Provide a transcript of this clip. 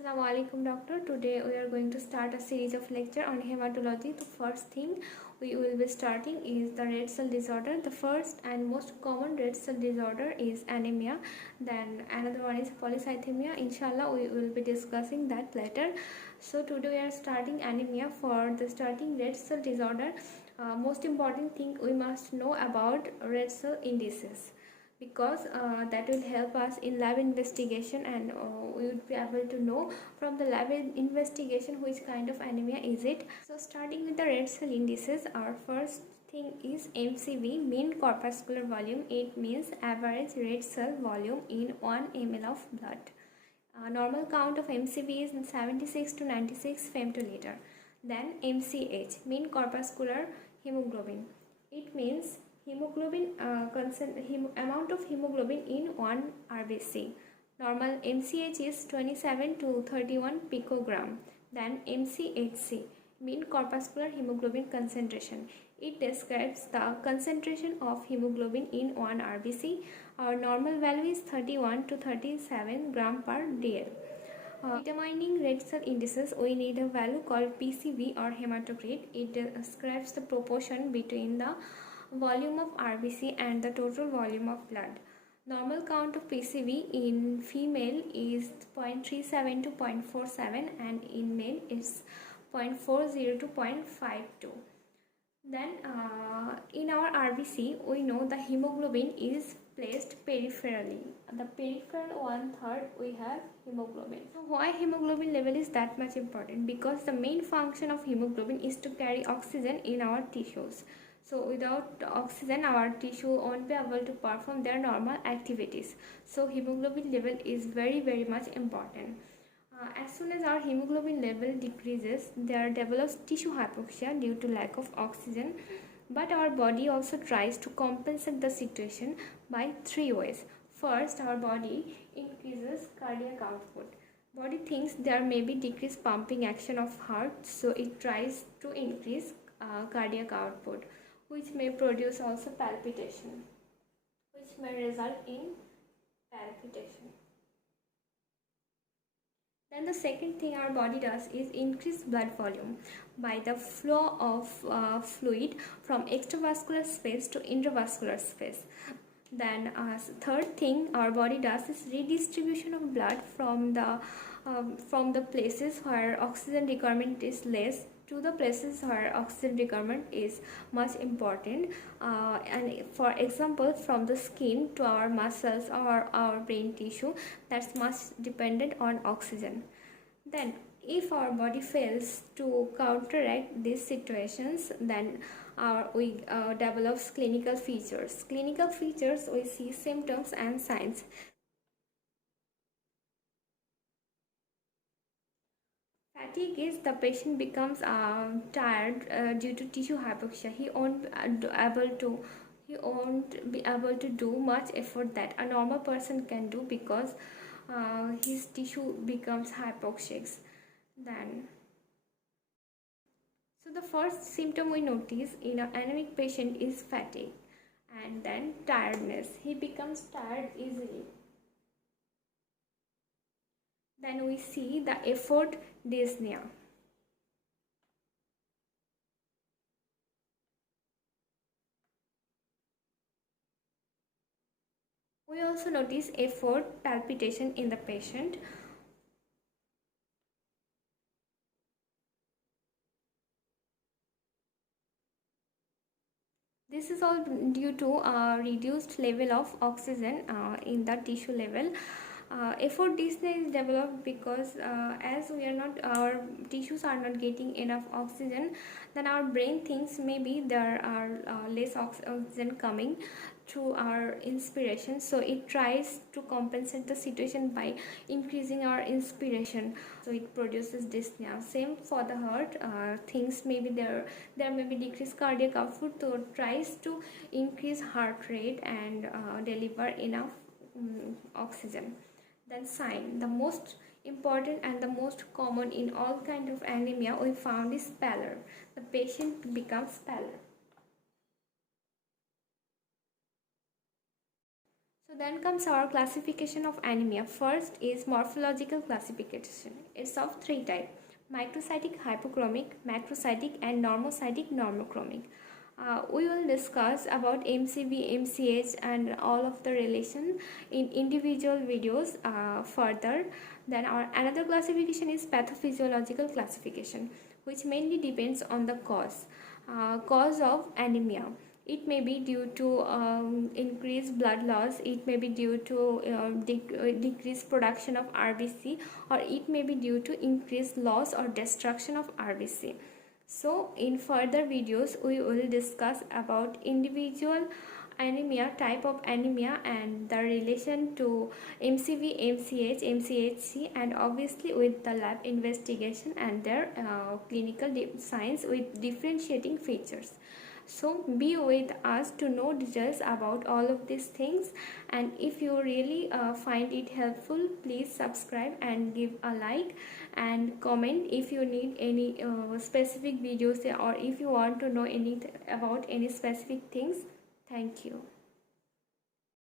Assalamu alaikum doctor. Today we are going to start a series of lecture on hematology. The first thing we will be starting is the red cell disorder. The first and most common red cell disorder is anemia. Then another one is polycythemia. Inshallah we will be discussing that later. So today we are starting anemia. For the starting red cell disorder, most important thing we must know about red cell indices, because that will help us in lab investigation, and we would be able to know from the lab investigation which kind of anemia is it. So starting with the red cell indices, our first thing is MCV, mean corpuscular volume. It means average red cell volume in 1 ml of blood. Normal count of MCV is 76 to 96 femtoliter. Then MCH, mean corpuscular hemoglobin. It means hemoglobin amount of hemoglobin in 1 RBC. Normal MCH is 27 to 31 picogram. Then MCHC, mean corpuscular hemoglobin concentration. It describes the concentration of hemoglobin in 1 RBC. Our normal value is 31 to 37 gram per dl. Determining red cell indices, we need a value called PCV or hematocrit. It describes the proportion between the volume of RBC and the total volume of blood. Normal count of PCV in female is 0.37 to 0.47 and in male is 0.40 to 0.52. Then in our RBC, we know the hemoglobin is placed peripherally. The peripheral 1/3 we have hemoglobin. So why hemoglobin level is that much important? Because the main function of hemoglobin is to carry oxygen in our tissues. So without oxygen, our tissue won't be able to perform their normal activities. So hemoglobin level is very much important. As soon as our hemoglobin level decreases, there develops tissue hypoxia due to lack of oxygen. But our body also tries to compensate the situation by 3 ways. First, our body increases cardiac output. Body thinks there may be decreased pumping action of heart, so it tries to increase cardiac output, which may produce also palpitation, which may result in palpitation. Then the second thing our body does is increase blood volume by the flow of fluid from extravascular space to intravascular space. Then third thing our body does is redistribution of blood from the places where oxygen requirement is less to the places where oxygen requirement is much important, and for example from the skin to our muscles or our brain tissue, that's much dependent on oxygen. Then if our body fails to counteract these situations, then we develops clinical features. Clinical features, we see symptoms and signs. Fatigue is the patient becomes tired due to tissue hypoxia. He won't be able to do much effort that a normal person can do, because his tissue becomes hypoxic. Then, so the first symptom we notice in an anemic patient is fatigue, and then tiredness. He becomes tired easily. Then we see the effort dyspnea. We also notice effort palpitation in the patient. This is all due to a reduced level of oxygen in the tissue level. Effort dyspnea is developed because as our tissues are not getting enough oxygen, then our brain thinks maybe there are less oxygen coming through our inspiration, so it tries to compensate the situation by increasing our inspiration, so it produces dyspnea. Same for the heart, things maybe there may be decreased cardiac output, so it tries to increase heart rate and deliver enough oxygen. Then sign, the most important and the most common in all kind of anemia we found is pallor. The patient becomes pallor. So Then comes our classification of anemia. First is morphological classification. It's of three types: microcytic hypochromic, macrocytic, and normocytic normochromic. We will discuss about MCV, MCH and all of the relation in individual videos further. Then our another classification is pathophysiological classification, which mainly depends on the cause of anemia. It may be due to increased blood loss, it may be due to decreased production of RBC, or it may be due to increased loss or destruction of RBC. So in further videos we will discuss about individual anemia, type of anemia, and the relation to MCV, MCH, MCHC, and obviously with the lab investigation and their clinical signs with differentiating features. So be with us to know details about all of these things, and if you really find it helpful, please subscribe and give a like and comment if you need any specific videos, or if you want to know anything about any specific things. Thank you.